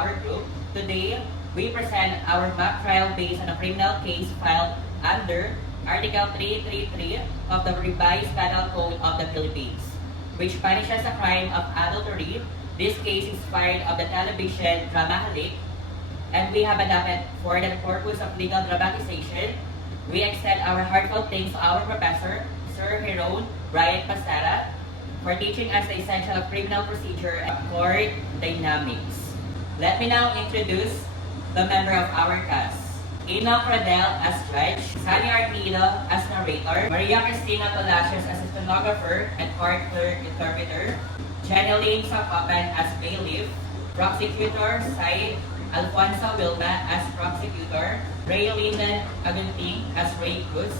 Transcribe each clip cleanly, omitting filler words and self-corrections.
our group. Today, we present our mock trial based on a criminal case filed under Article 333 of the Revised Penal Code of the Philippines, which punishes the crime of adultery. This case is inspired of the television drama Halik, and we have adapted for the purpose of legal dramatization. We extend our heartfelt thanks to our professor, Sir Heron Brian Pastara, for teaching us the essential of criminal procedure and court dynamics. Let me now introduce the member of our cast. Ina Cradel as judge, Sunny Arnido as narrator, Maria Cristina Palacios as stenographer and court clerk interpreter, Jeneline Sapapan as bailiff, prosecutor Sai Alfonso Wilma as prosecutor, Ray Linden Agunting as Ray Cruz,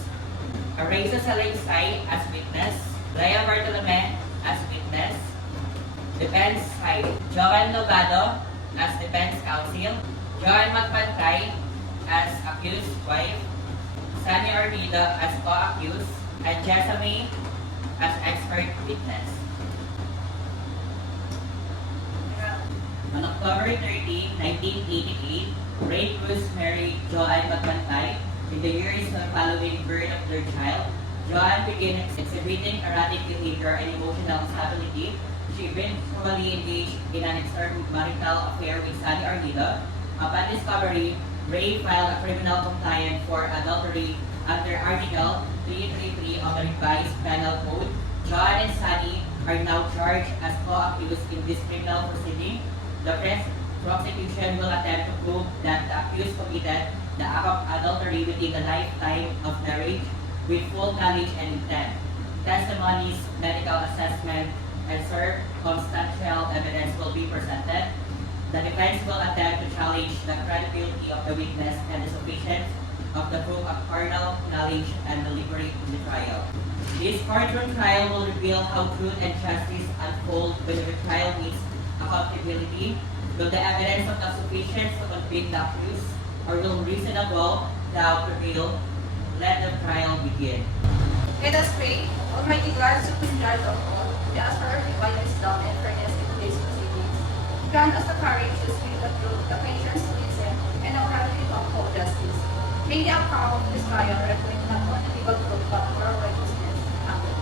Areza Salaysay as witness, Lea Bartolome as witness, defense side, Joan Novado as defense counsel, Joan Magpantay as accused wife, Sunny Arnido as co-accused, and Jessamine as expert witness. On October 13, 1988, Ray Cruz married Joan Magpantay. In the years following birth of their child, Joan began exhibiting erratic behavior and emotional instability. She eventually engaged in an extramarital affair with Sunny Arnido. Upon discovery, Ray filed a criminal complaint for adultery under Article 333 of the Revised Penal Code. Joan and Sunny are now charged as co-accused in this criminal proceeding. The prosecution will attempt to prove that the accused committed the act of adultery within the lifetime of marriage with full knowledge and intent. Testimonies, medical assessment, and circumstantial evidence will be presented. The defense will attempt to challenge the credibility of the witness and the sufficiency of the proof of carnal knowledge and deliberate in the trial. This courtroom trial will reveal how truth and justice unfold when the trial meets accountability. Will the evidence of the sufficient to convict the accused, or will reasonable doubt prevail? Let the trial begin. Let us pray. Almighty God, Supreme Judge of all, we ask for our divine wisdom and fairness in today's proceedings. Grant us the courage to speak the truth, the patience to listen, and the gravity to uphold justice. May the outcome of this trial reflect not only legal truth, but our righteousness. Amen.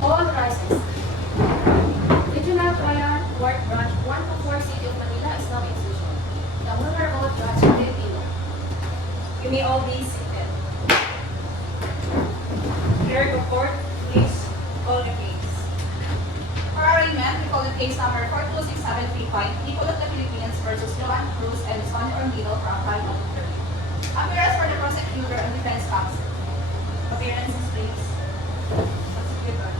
All rises. Regional Trial Court Branch 124 City of Manila is now in session. The Honorable Judge Filipino. You may all be seated. Clerk of court, please call the case. For arraignment, we call the case number 426735, People of the Philippines versus Joan Cruz and Sunny Arnido for a crime of adultery. Appearance for the prosecutor and defense counsel. Appearances, please. Prosecutor.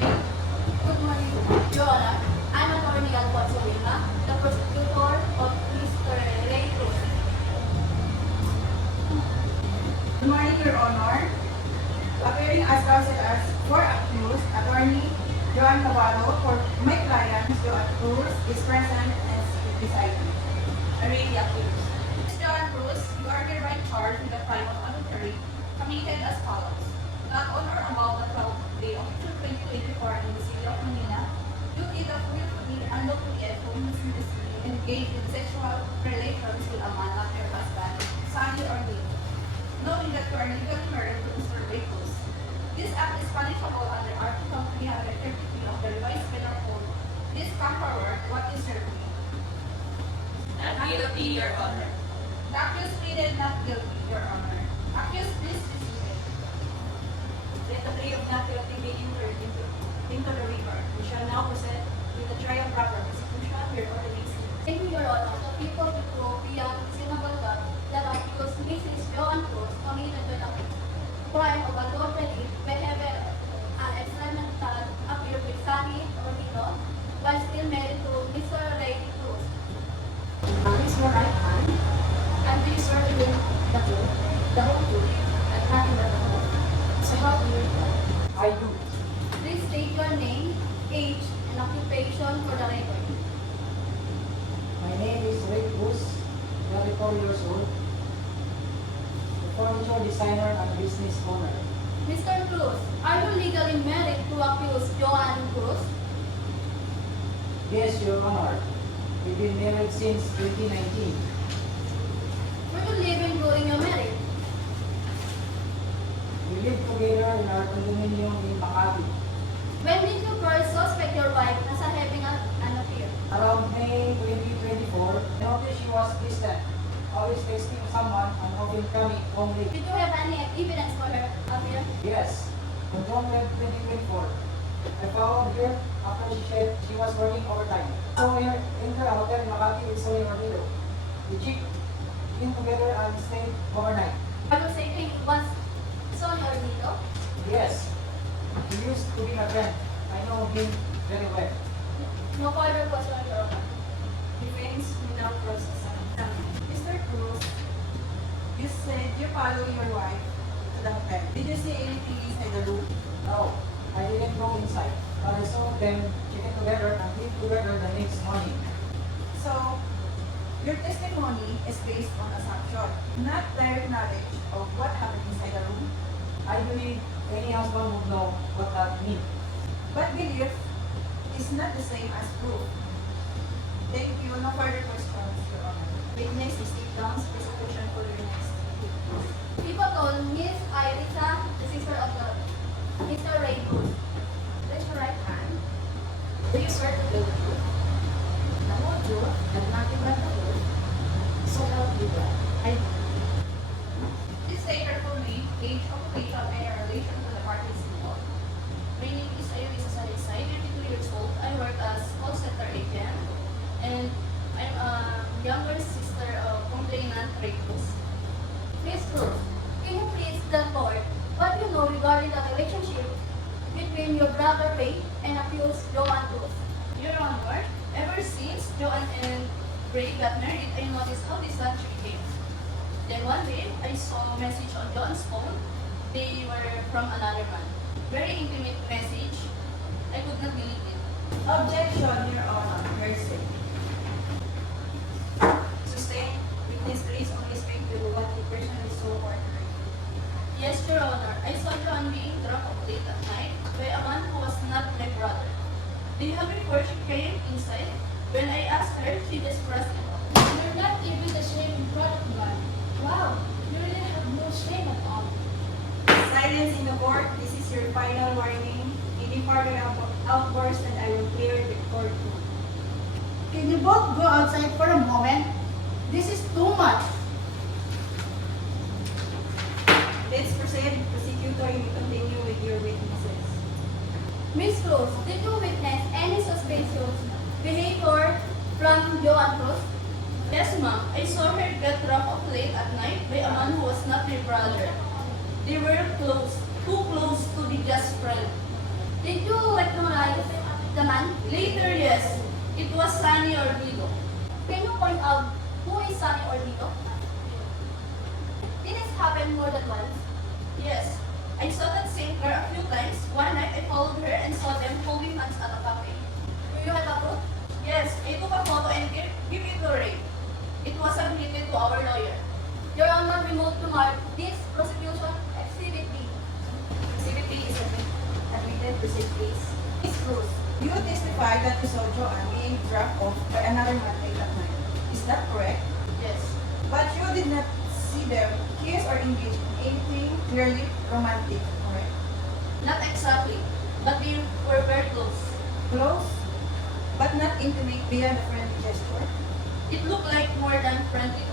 Good morning, Your Honor. I'm Attorney Alfonso Wilma, the prosecutor of Mr. Ray Cruz. Good morning, Your Honor. Appearing as counsel as for accused, Attorney Joan Novado for my client, Joan Cruz, is present and beside me. I read the accused. Ms. Joan Cruz, you are hereby charged with the crime of adultery committed as follows. Not on or about the 12th day of June 2024 in the city of Manila, you did a willfully and lawfully and homicide engaged in sexual relations with a man, not your husband, Sunny Arnido, knowing that you are legally married to Mr. Ray Cruz. This act is punishable under Article 333 of the Revised Penal Code. This come forward, what is your plea? Not guilty, Your Honor. The accused pleaded not guilty, Your Honor. Accused, please be seated. Let the plea of not guilty be entered into the record. We shall now proceed with the trial proper prosecution before the next. Thank you, Your Honor. The people will prove beyond reasonable doubt that accused Mrs. Joan Cruz committed the crime of adultery whenever an extramarital affair with Sunny Arnido while still married to Mr. Ray Cruz. Raise your right hand and do you swear to give the truth, the whole truth, and nothing but the truth. So help me God. I do. Please state your name, age, and occupation for the record. My name is Ray Cruz, 24 years old, a furniture designer and business owner. Mr. Cruz, are you legally married to accused Joan Cruz? Yes, Your Honor. We've been married since 2019. Were you living during your marriage? We live together in our condominium in Makati. When did you first suspect your wife as having an affair? Around May 2024, I noticed she was distant, always texting someone and often coming home late. Did you have any evidence for her affair? Yes, on June 2024, I followed her after she said she was working overtime. So we in her hotel in Makati with Soy Orlando. We checked in together and stayed overnight. Are you saying it was Sonny or Nito? Yes, he used to be my friend. I know him very well. No further question, Your Honor. Defense without cross-examination. Mr. Cruz, you said you followed your wife to the hotel. Did you see anything inside the room? No, I didn't go inside, but I saw them checking together and eat together the next morning. So, your testimony is based on assumption, not direct knowledge of what happened inside the room. I believe any husband would know what that means. But belief is not the same as proof. Thank you. No further questions, Your Honor. Witness is Downs prosecution for your next. People told Miss Irisa, the sister of the Mr. Ray Cruz. Raise your right hand. Do you swear to tell the truth, the whole truth, and nothing but the truth? So help you God. I do. Please say your full name, age, occupation, and your relation to the parties involved. My name is Irisa Salisay, 32 years old. I work as call center agent, and I'm a younger sister of complainant Ray Cruz. Miss Cruz, can you please tell the court what you know regarding the relationship between your brother Ray and accused Joanne Cruz? Your Honor, ever since Joanne and Ray got married, I noticed how distant she became. Then one day, I saw a message on Joanne's phone. They were from another man. Very intimate message. I could not believe it. Objection, Your Honor. Hearsay. Sustain, witness please only speak to what he personally saw or heard. Yes, Your Honor. I saw Joanne being drunk late at night by a man who was not my brother. The day before she came inside, when I asked her, she just brushed it off. You're not even ashamed in front of God. Wow, you really have no shame at all. Silence in the court. This is your final warning. Any further outburst and I will clear the courtroom. Can you both go outside for a moment? This is too much. Let's proceed. Prosecutor, you may continue with your witnesses. Miss Cruz, did you witness any suspicious behavior from Joanne Cruz? Yes, ma'am. I saw her get dropped off late at night by a man who was not my brother. They were close, too close to be just friends. Did you recognize the man? Later, yes. It was Sunny Orbido. Can you point out who is Sunny Orbido? Did this happen more than once? Yes. I saw that same car a few times. One night I followed her and saw them holding hands at a cafe. Do you have a proof? Yes. I took a photo and give it to Ray. It was submitted to our lawyer. Your Honor, we move to mark this prosecution Exhibit B. Exhibit B is admitted. Proceed, please. Miss Cruz, you testify that you saw Joanne being dropped off by another man late at night. Is that correct? Yes. But you did not see them kiss or engage in anything clearly romantic, correct? Not exactly, but we were very close. Close, but not intimate beyond a friendly gesture. It looked like more than friendly.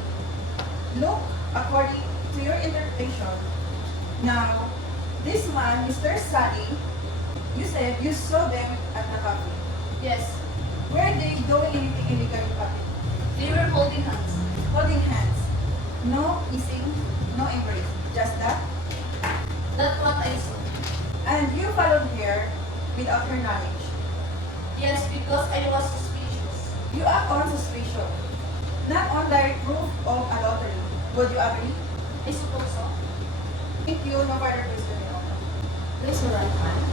Look, according to your interpretation, now, this man, Mr. Sunny, you said you saw them at the cafe. Yes. Were they doing anything illegal in public? They were holding hands. Holding hands. No kissing, no embrace. Just that. That's what I saw. And you followed her without her knowledge. Yes, because I was suspicious. You act on suspicion, not on direct proof of adultery. Would you agree? I suppose so. Thank you. No further question, Your Honor. Raise your right hand.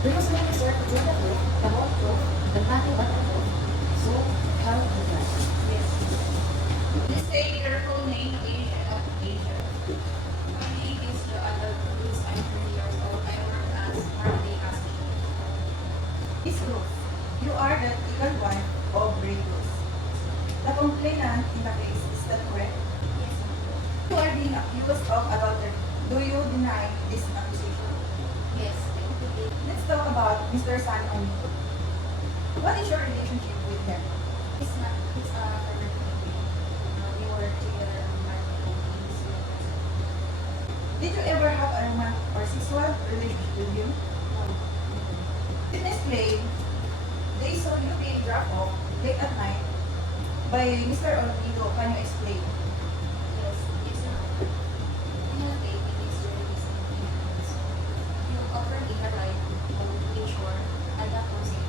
Do you swear to tell the truth, the whole truth, and nothing but the truth? So help you God. Yes. Please say your full name, age, and occupation. My name is Joanna Cruz. I'm 30 years old. I work as marketing assistant. Miss Cruz, you are the legal wife of Ray Cruz. the complainant in the case. Is that correct? Yes, ma'am. You are being accused of adultery. Do you deny this accusation? Yes, I do. Let's talk about Mr. San Onito. What is your relationship with him? He's not, he's a former Filipino. We were together on marriage in Sri Did you ever have a romantic or sexual relationship with him? No. Witness claim they saw you being dropped off late at night by Mr. Onito. Can you explain? Yes, yes, ma'am. In a day, it is during this evening. You offered me a ride on the shore, and that was it.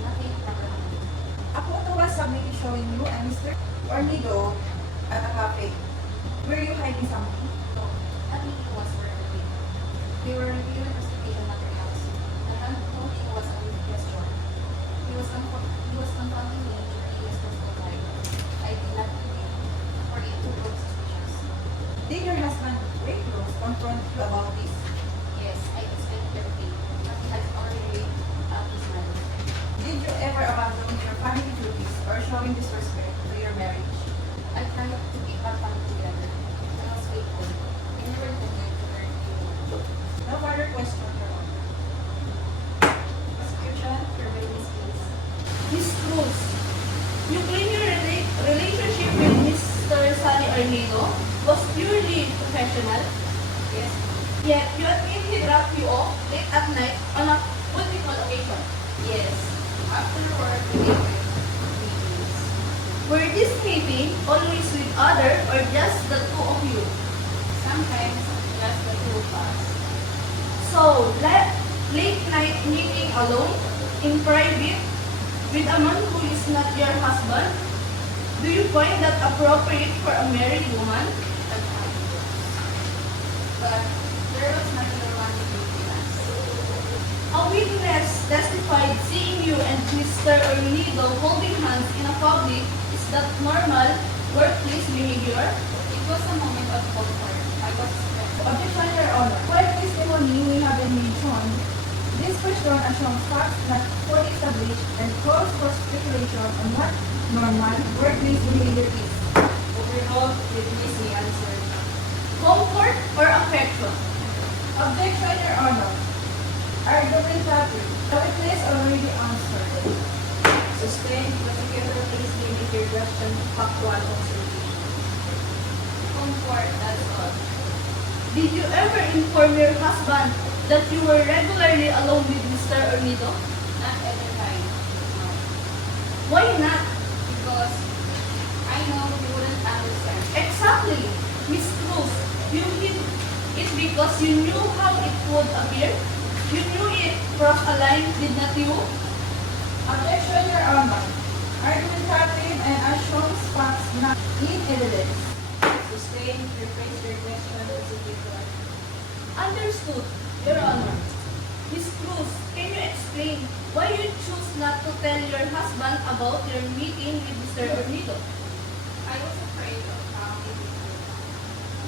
Nothing happened. A photo was submitted showing you and Mr. Ornido at a cafe. Were you hiding something? No, that meeting was for a week. We were reviewing investigation materials, and nothing was a question. He was confronting me during his personal life. I did not believe for it to look suspicious. Did your husband, Ray Cruz, confront you about this? Yes, I explained everything, but he has already out his mind. Did you ever abandon your family duties or showing disrespect to your marriage? I tried to keep our family together. I was faithful. I never intended to hurt anyone. No further question, Your Honor. Prosecution, prevent this case. Miss Cruz, you claim your relationship with Mr. Sunny Arnido was purely professional, Yes, yet you admit he dropped you off late at night on a multiple occasion. yes. After work, we gave meetings. Were this meeting always with other or just the two of you? Sometimes, just the two of us. So, late night meeting alone, in private, with a man who is not your husband? Do you find that appropriate for a married woman? At times. But there was nothing romantic between us. A witness testified seeing you and Mr. Ornido holding hands in a public. Is that normal workplace behavior? It was a moment of comfort. I was stressed. Objection, Your Honor. While testimony we have been mentioned, this question assumes facts not fully established and calls for speculation on what normal workplace behavior is. Overall, witness may answer. Comfort or affection? Objection, Your Honor. Argumentatory. The witness already answered. Sustained, prosecutor, please limit your question to factual observation. Comfort, that's all. Did you ever inform your husband that you were regularly alone with Mr. Ornido? Not every time. No. Why not? Because I know you wouldn't understand. Exactly. Miss Cruz, you hid it because you knew how it would appear? You knew it crossed a line, did not you? Objection, Your Honor. Argumentative and assumes facts not in evidence. Sustained, rephrase your question, prosecutor. Understood, Your Honor. Miss Cruz, can you explain why you choose not to tell your husband about your meeting with Mr. Ornido? I was afraid of being true.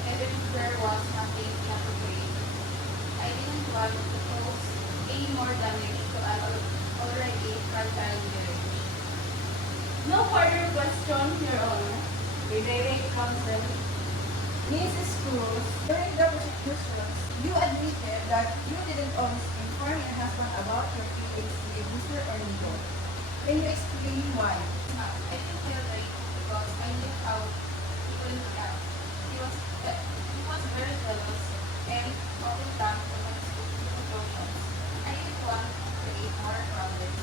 Even if there was nothing inappropriate, I didn't want to cause any more damage to an already fragile marriage. No further question, Your Honor. Redirect counsel. Mrs. Cruz, during the prosecutions, you admitted that you didn't always inform your husband about your feelings with Mr. Ornido. Can you explain why? I didn't feel right because I knew how he couldn't react. He was very jealous and often dumped on my emotions. I didn't want to create more problems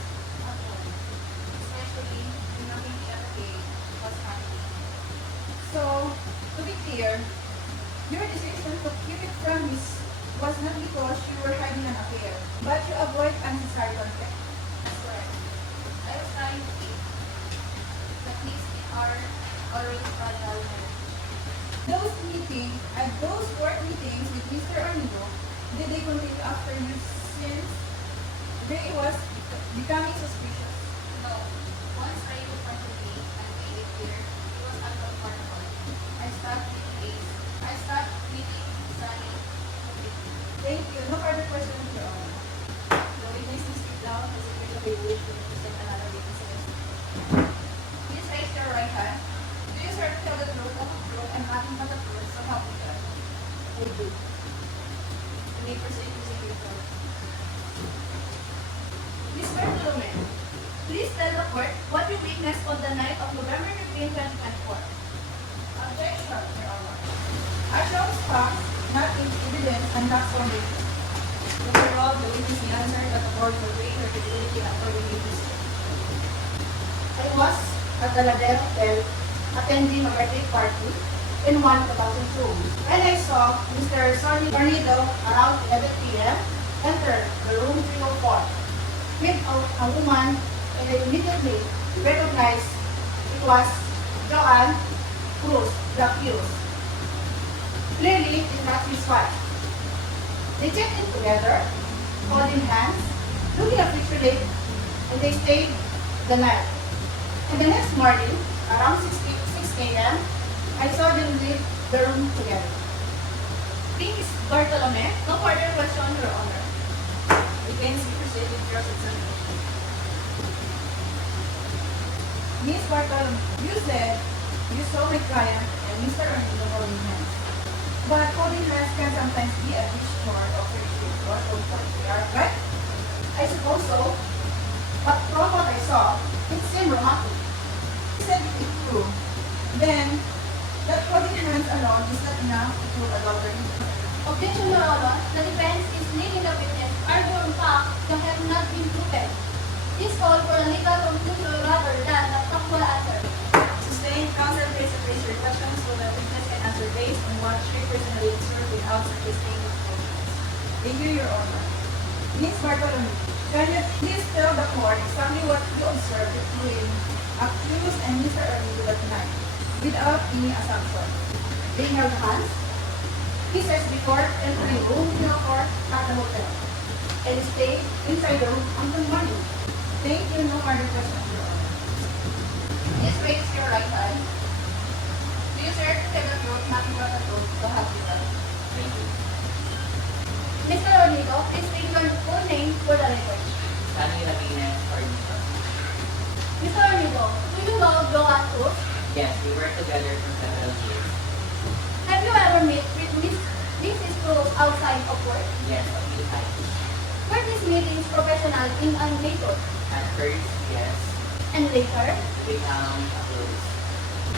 at home, especially when nothing was happening. So, to be clear, your decision to keep it from his was not because you were hiding an affair, but you avoid unnecessary conflict. That's correct. I was trying to keep the peace in our already fragile marriage. Those meetings and those work meetings with Mr. Ornido, did they continue after you since Ray was becoming suspicious? No, once I confronted me and made it clear he was uncomfortable, I stopped meeting Sunny completely. Thank you. No further questions, Your Honor. The witness is sit down as if they wish to present another witness. Please raise your right hand 15, 2024. Objection, Your Honor. Actions, facts, not in evidence, and not foundation. Overall, the witness may answer that the court will weigh her credibility accordingly to state. I was at the Ladero Hotel attending a birthday party in one of the thousand rooms. When I saw Mr. Sonny Tornado around 11 p.m. enter the room 304 with a woman, and I immediately recognized it was Joanne Cruz, the accused. Clearly, it is not his wife. They checked in together, holding hands, looking at each other, and they stayed the night. And the next morning, around 6 a.m., I saw them leave the room together. Please, Bartolome, no further question, Your Honor. Defense may proceed with cross-examination. Ms. Bartolome, you said you saw my client and Mr. Ernilo holding hands. But holding hands can sometimes be a bit short of ritual or familiar, right? I suppose so, but from what I saw, it seemed romantic. You said it is true. Then, that holding hands alone is not enough to prove adultery. Objection, Your Honor. The defense is leading the witness argue on facts that have not been proven. This call for a legal conclusion rather than a factual answer. Sustained counsel, please raise your questions so that witness can answer based on what she personally observed without suggesting conclusions. Thank you, Your Honor. Ms. Bartolome, can you please tell the court exactly what you observed between accused and Mr. Ernilo that night, without any assumption? They held hands. He says before entering room 304 at the hotel and stayed inside the room until morning. Thank you. No further questions, Your Honor. Please raise your right hand. Do you swear to tell the truth, nothing but the truth, so help you God? Thank you. Mr. Rodrigo, please state your full name for the record. Sunny Ravina or Nito? Mr. Rodrigo, do you know Joanne Cruz? Yes, we work together for several years. Have you ever met with Mrs. Cruz outside of work? Yes, a few times. Were these meetings professional in nature? At first, yes, And later, we found a close.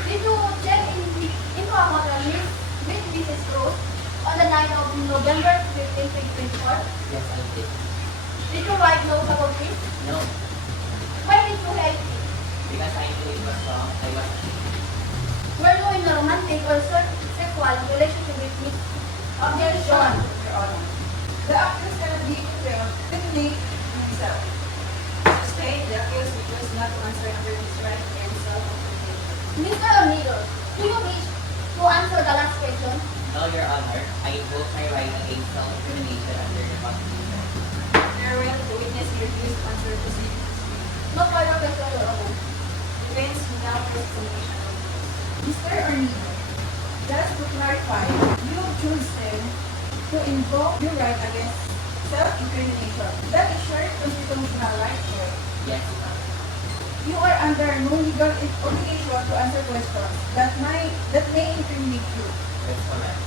did you check into a hotel with Mrs. Cruz on the night of November 15, 2024? Yes, I did. Did your wife know about this? No, Why did you hide it? because I knew it was wrong, I was ashamed. Were you in a romantic or sexual relationship with Miss? Objection, Your Honor. The accused cannot be compelled to incriminate himself. Sustained, the accused requests not to answer under his right and self-confirmation. Mr. Onido, do you wish to answer the last question? No, Your Honor, I invoke my right against self-incrimination under the Constitution. Farewell, the witness may refuse to answer the same. No further question, Your Honor. Defense will now cross-examination of witness. Mr. Ernilo, just to clarify, you chosen to invoke your right against self-incrimination. That is your constitutional right, sir. Yes, ma'am. You are under no legal obligation to answer questions that may incriminate you. That's correct.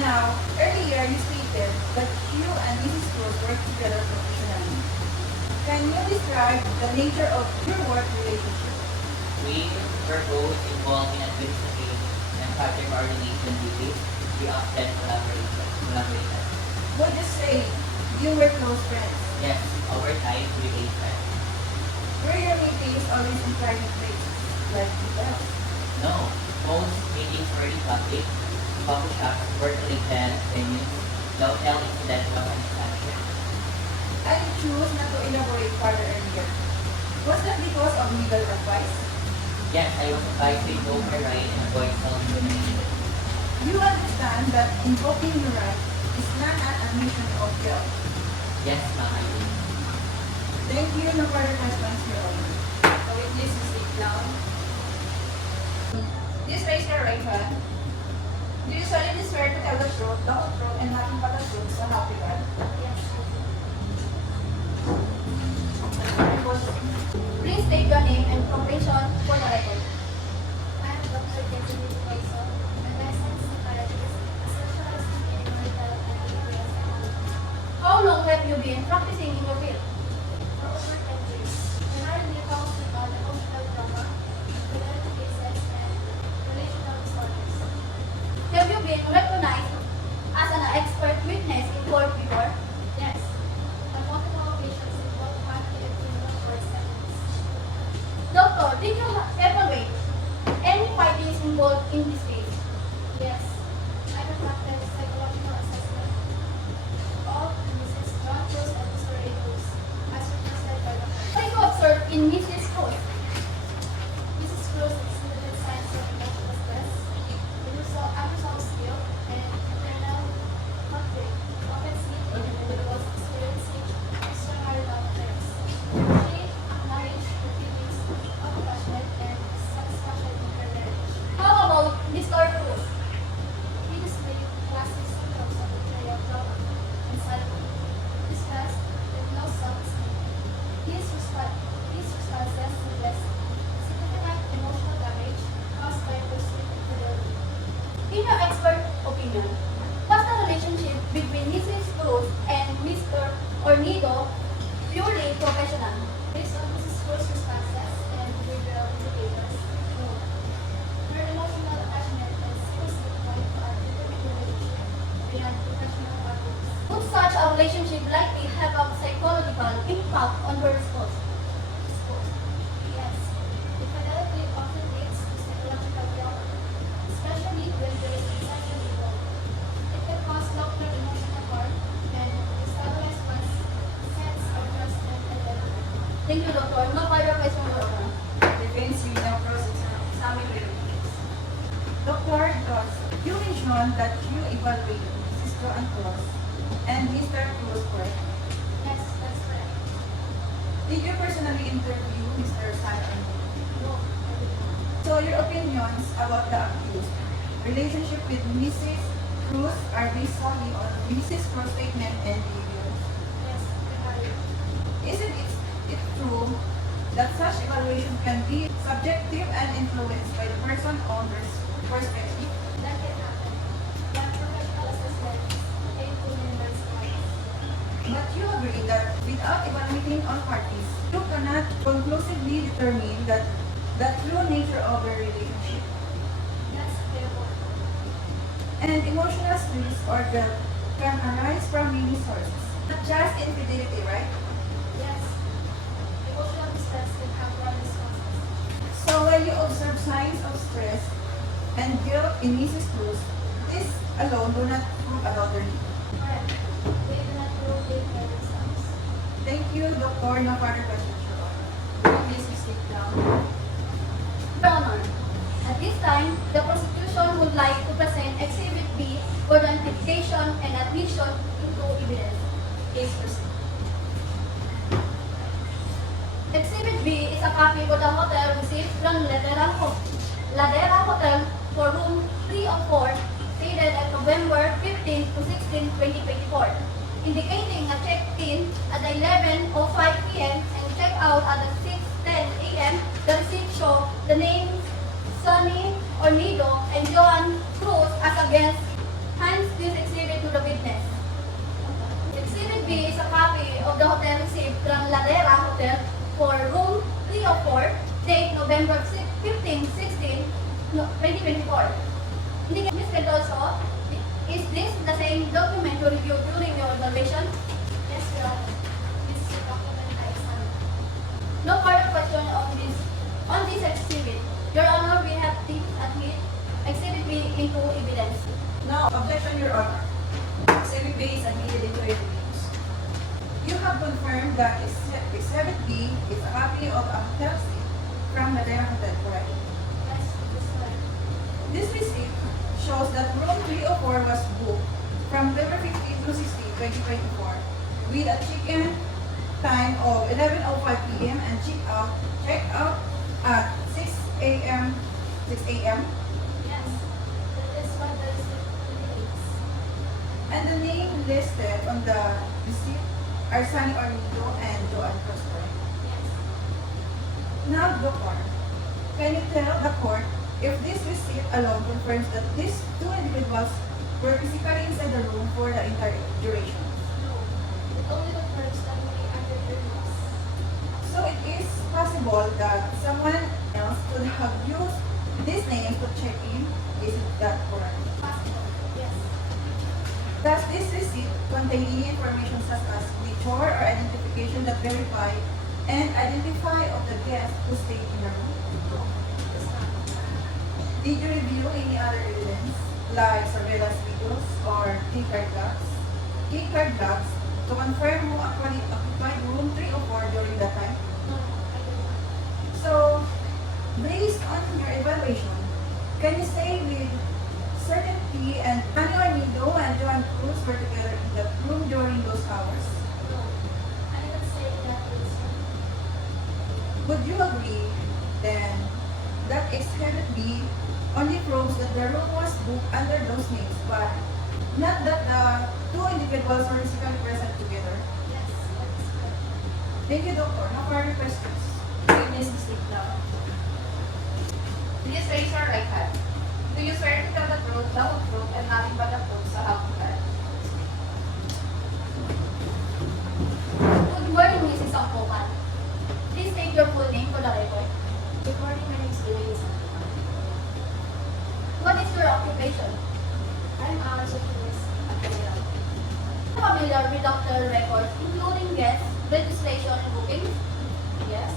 Now, earlier you stated that you and Mrs. Cruz work together professionally. Can you describe the nature of your work relationship? We were both involved in administrative and project coordination duties. We often collaborated. Would you say you were close friends? Yes, over time we made friends. Were your meetings always in private places, like hotels? No, most meetings were in public, coffee shops, work-related venues. The hotel incident was an exception. I choose not to elaborate further earlier. Was that because of legal advice? Yes, I was advised to invoke my right and avoid self-incrimination. You understand that invoking your right is not an admission of guilt. Yes, ma'am, I did. Thank you. No further questions, Your Honor. The witness is sit down. Please raise your right hand. Do you solemnly swear to tell the truth, the whole truth, and nothing but the truth, so help you God? Yes. Please state your name and profession for the record. I am Dr. Desiree Poison, a licensed psychologist, a specialist in mental and behavioral psychology. How long have you been practicing in your field? For over 10 years, I currently focus on emotional trauma, development cases, been recognized as an expert witness in court before? Yes. On multiple occasions in both family and criminal court settings. Doctor, did you evaluate any findings involved in this case? Yes. I conducted psychological assessment of Mrs. John Cruz and Mr. A. Cruz, as requested by the court. What did you observe in Mrs. Cruz? Mrs. Cruz exhibited signs of emotional stress, unresolved guilt, and internal conflict, often seen in individuals experiencing extramarital affairs. She acknowledged her feelings of attachment and satisfaction in her marriage. How about Mr. Cruz? He displayed classic symptoms of betrayal, trauma, anxiety, distress, and low self-esteem. These responses suggest significant emotional damage caused by perceived infidelity. In your expert opinion, was the relationship between Mrs. Cruz and Mr. Ornido purely professional? Based on Mrs. Cruz's responses and behavioral indicators, no. Her emotional attachment and secrecy point to our intimate relationship beyond professional boundaries. Would such a relationship likely have a psychological impact on her spouse? Yes, infidelity often leads to psychological trauma, especially when there is deception involved. It can cause long-term emotional harm and destabilize one's sense of trust and identity. Thank you, Doctor. No further question, Doctor. Defense will now cross-examine the witness. Dr. Doss, you mentioned that you evaluated Mrs. Joan Cruz and Mr. Cruz, correct? Yes, that's correct. Did you personally interview Mr. Simon? No, I did not. So your opinions about the accused relationship with Mrs. Cruz are based solely on Mrs. Cruz's statement and behavior. Yes, I agree. Isn't it true that such evaluation can be subjective and influenced by the person on their perspective? That can happen. But professional assessment aims to minimize bias. But you agree that without evaluating all parties, you cannot conclusively determine the true nature of their relationship. That's a fair point. And emotional stress or guilt can arise from many sources, not just infidelity, right? Yes, emotional distress can have various causes. So when you observe signs of stress and guilt in Mrs. Cruz, this alone do not prove adultery. Correct. They do not prove it by themselves. Thank you, Doctor. No further questions, Your Honor. Please sit down. Your Honor, at this time, the prosecution would like to present Exhibit B for the identification and admission into evidence. Please proceed. Exhibit B is a copy for the hotel receipt from Ladera Hotel for room 304, dated at November 15 to 16, 2024, indicating a check-in at 11:05 p.m. and check-out at 6:10 a.m. The receipt show the names Sonny Ornido and Joan Cruz as against. Hands this exhibit to the witness. Exhibit B is a copy of the hotel receipt from Ladera Hotel for room 304, date November 15, 16, 2024. Ms. Cardoso, is this the same document you reviewed during your evaluation? Yes, Your Honor. This is a document I examined. No further question on this exhibit. Your Honor, we have to admit exhibit B into evidence. Now, objection, Your Honor. Exhibit B is admitted into evidence. You have confirmed that Exhibit B is a copy of a hotel receipt from Ladera Hotel, correct? Yes, this is correct. This receipt shows that room 304 was booked from November 15 to 16, 2024 with a check-in time of 11:05 p.m. and check-out at 6 a.m. Yes, that is what the receipt indicates. And the name listed on the receipt are Sunny Ornido and Joan Cruz, correct? Yes. Now, Doctor, can you tell the court if this receipt alone confirms that these two individuals were physically inside the room for the entire duration? No. It only confirms that we acted earlier. So it is possible that someone else could have used these names to check in. Is it that correct? Possible. Does this receipt contain any information such as nature or identification that verify and identify of the guest who stayed in the room? Did you review any other evidence like surveillance videos or key card logs? Key card logs to confirm who actually occupied room 3 or 4 during that time? No, I did not. So, based on your evaluation, can you say with certainty and Manuel Nido and Joan Cruz were together in that room during those hours? No, I cannot say that is Would you agree then that Exhibit B only proves that the room was booked under those names, but not that the two individuals were physically present together? yes, that is correct. Thank you, Doctor. No further questions. Witness to speak now. Please raise your right hand. Do you swear to tell the truth, the whole truth, and nothing but the truth sa hapag? Good morning, Mrs. Angkopan. Please state your full name for the record. Good morning, my name is Louise Santiago. What is your occupation? I'm a receptionist at the hotel. Familiar with doctor records, including guest registration and booking? Yes,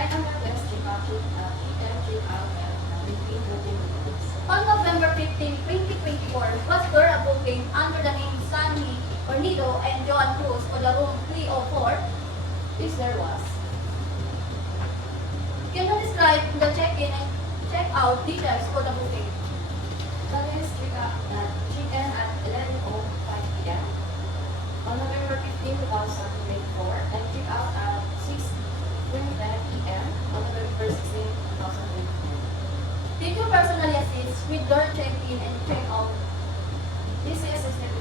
I am a guest check-out, check-out, and between 30 minutes. On November 15, 2024, was there a booking under the name Sunny Ornido and Joan Cruz for the room 304? Yes, there was. Can you describe the check-in and check-out details for the booking? That is check-in at 11:05 p.m. on November 15, 2024, and check-out at 6:29 p.m. on November 16, 2024. Did you personally assist with their check-in and check-out? This is assisted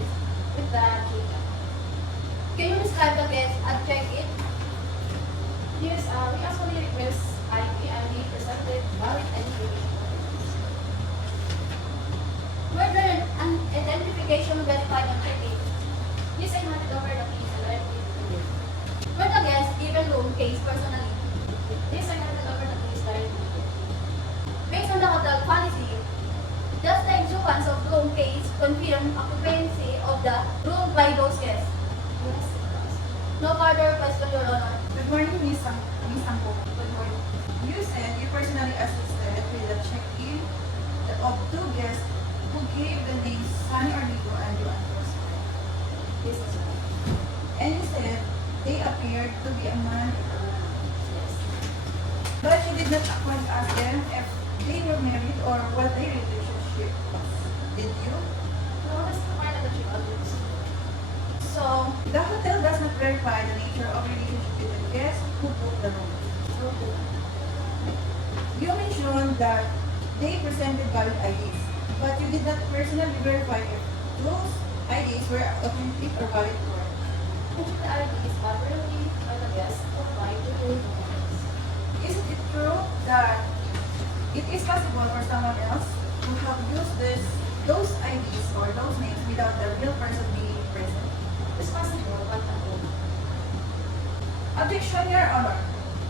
with the check-in. Can you describe the guest at check-in? Yes, we actually request ID and we presented valid identification. Were there an identification verified on check-in? Yes, I handed over the keys and I gave it to you. Were the guests given room keys personally? Yes, I handed over the keys that I needed. Based on the hotel policy, does the issuance of room keys confirm occupancy of the room by those guests? Yes, it does. No further question, Your Honor. Good morning, Miss Angko. Good morning. You said you personally assisted with the check-in of two guests who gave the names Sunny Ornido and Joan Cruz. This is right. And you said they appeared to be a man and a woman. Yes. But you did not actually ask them if they were married or what their relationship was. Did you? No, that's the part of the check-out list. So, the hotel does not verify the nature of relationship with the guest who booked the room. Okay. You mentioned that they presented valid IDs, but you did not personally verify if those IDs were authentic or valid correct. I checked the IDs properly by the guest applied to the documents. Isn't it true that it is possible for someone else to have used those IDs or those names without the real person being present? It's possible, but unknown. Objection, Your Honor.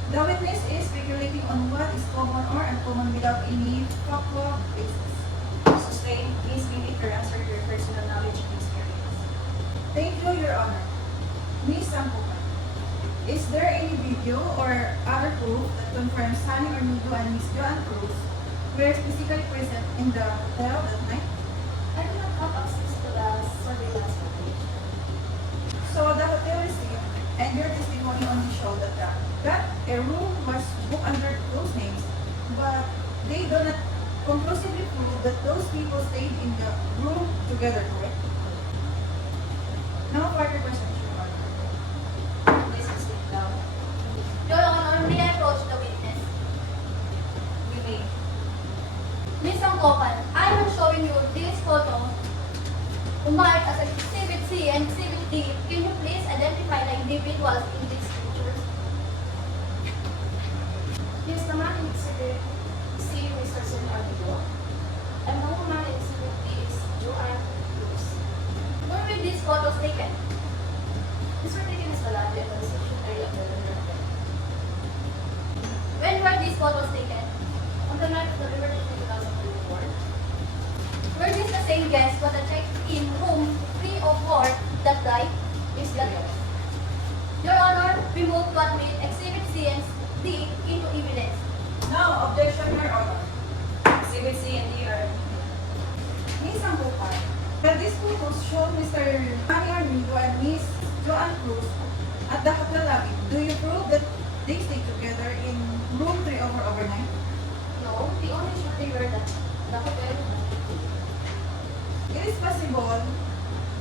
The witness is speculating on what is common or uncommon without any factual basis. Sustained, please limit your answer to your personal knowledge and experience. Thank you, Your Honor. Miss Angkopan, is there any video or other proof that confirms Sunny Ornido and Miss Joan Cruz were physically present in the hotel that night? I do not have access to the surveillance footage. So the hotel receipt and your testimony only show that a room was booked under those names, but they do not conclusively prove that those people stayed in the room together, correct? No further questions, Your Honor. This is it now. Your Honor, may I approach the witness? You may. Ms. Angkopan, I am showing you this photo marked as Exhibit C and Exhibit D. Can you please identify the individuals in these pictures? Yes, the man in exhibit C, Mr. Sun Arvido, and the woman in exhibit D is Joanne Cruz. Where were these photos taken? These were taken as the lobby and the reception area of the hotel. When were these photos taken? On the night of November 15, 2024, Were these the same guests for the check-in room that lie is the truth. Your Honor, we move to admit Exhibit C and D into evidence. No objection, Your Honor. Exhibit C and D are Miss Angkupal, can these photos show Mr. Manny Armido and Miss Joanne Cruz at the hotel lobby? Do you prove that they stayed together in room 3 overnight? No, the only show they were that the hotel. It is possible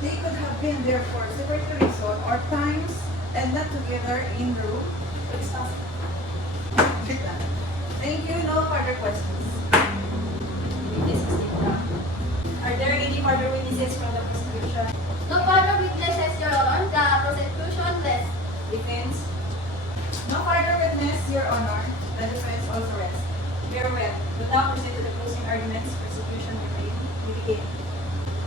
they could have been there for separate reason or times and not together in room. It's possible. Thank you. No further questions. witness statement. Are there any further witnesses from the prosecution? No further witnesses, Your Honor. The prosecution rests. Defense? No further witness, Your Honor. The defense also rests. Very well. We'll now proceed to the closing arguments. Prosecution will begin.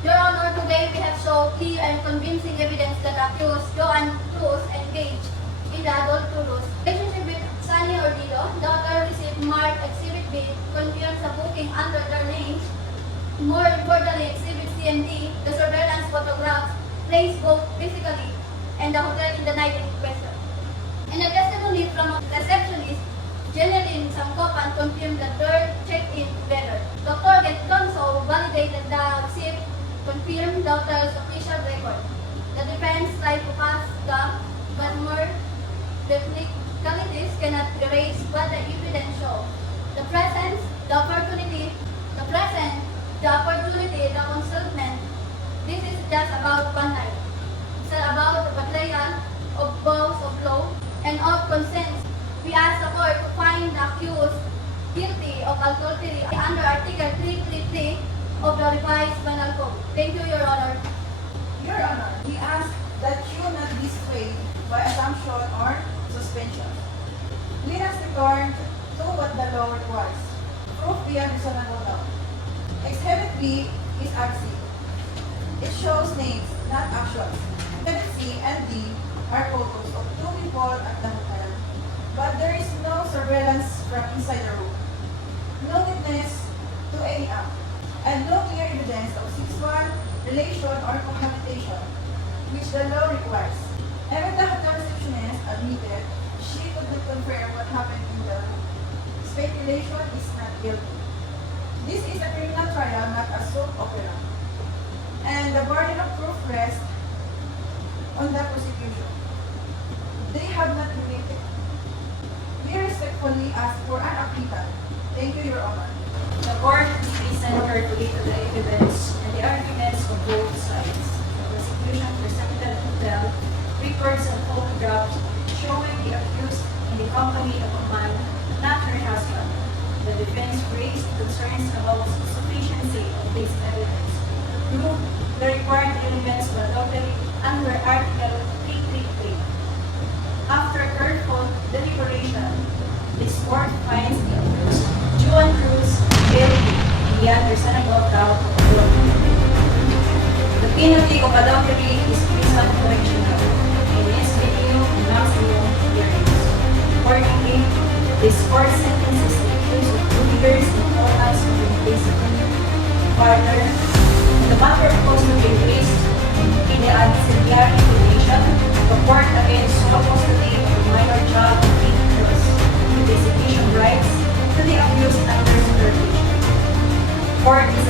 Your Honor, today we have shown clear and convincing evidence that accused Joanne Cruz engaged in the adultery relationship with Sunny Ordido. The daughter received marked Exhibit B, confirms the booking under their names. More importantly, Exhibit C and D, the surveillance photographs, placed both physically and the hotel in the night in question. In a testimony from a receptionist, Jeneline Sangkopan confirmed that they checked in together. Dr. Getconso validated the receipt, confirmed daughter's official record. The defense tried to cast the but more technicalities cannot erase what the evidence shows. The presence, the opportunity, the present, the opportunity, the concealment. This is just about one night. It's about the betrayal of vows of law and of consent. We ask the court to find the accused guilty of adultery under Article 333 of the revised penal code. Thank you, Your Honor. Your Honor, we ask that you not be swayed by assumption or suspension. Let us return to what the law requires. Proof beyond reasonable doubt. Exhibit B is RC. It shows names, not actions. Exhibit C and D are photos of two people at the hotel, but there is no surveillance from inside the room. No witness to any act, and no clear evidence of sexual relation or cohabitation, which the law requires. Even the hotel receptionist admitted she could not confirm what happened in the speculation is not guilty. This is a criminal trial, not a soap opera. And the burden of proof rests on the prosecution. They have not related. We respectfully ask for an acquittal. Thank you, Your Honor. The court listened carefully to the evidence and the arguments of both sides. The prosecution presented at the hotel records and photographs showing the accused in the company of a man, not her husband. The defense raised concerns about the sufficiency of this evidence to prove the required elements of adultery under Article 333. After careful deliberation, this court finds the accused, Joanne Cruz, guilty beyond reasonable doubt of guilty. The penalty of adultery is prison correctional and is minimum and maximum hearings. Accordingly, this court sentences the accused of 2 years in total imprisonment. Further, in the matter of custody raised in the ancillary condition, the court again saw custody of a minor child of 8 years with execution rights to the accused under supervision. Court is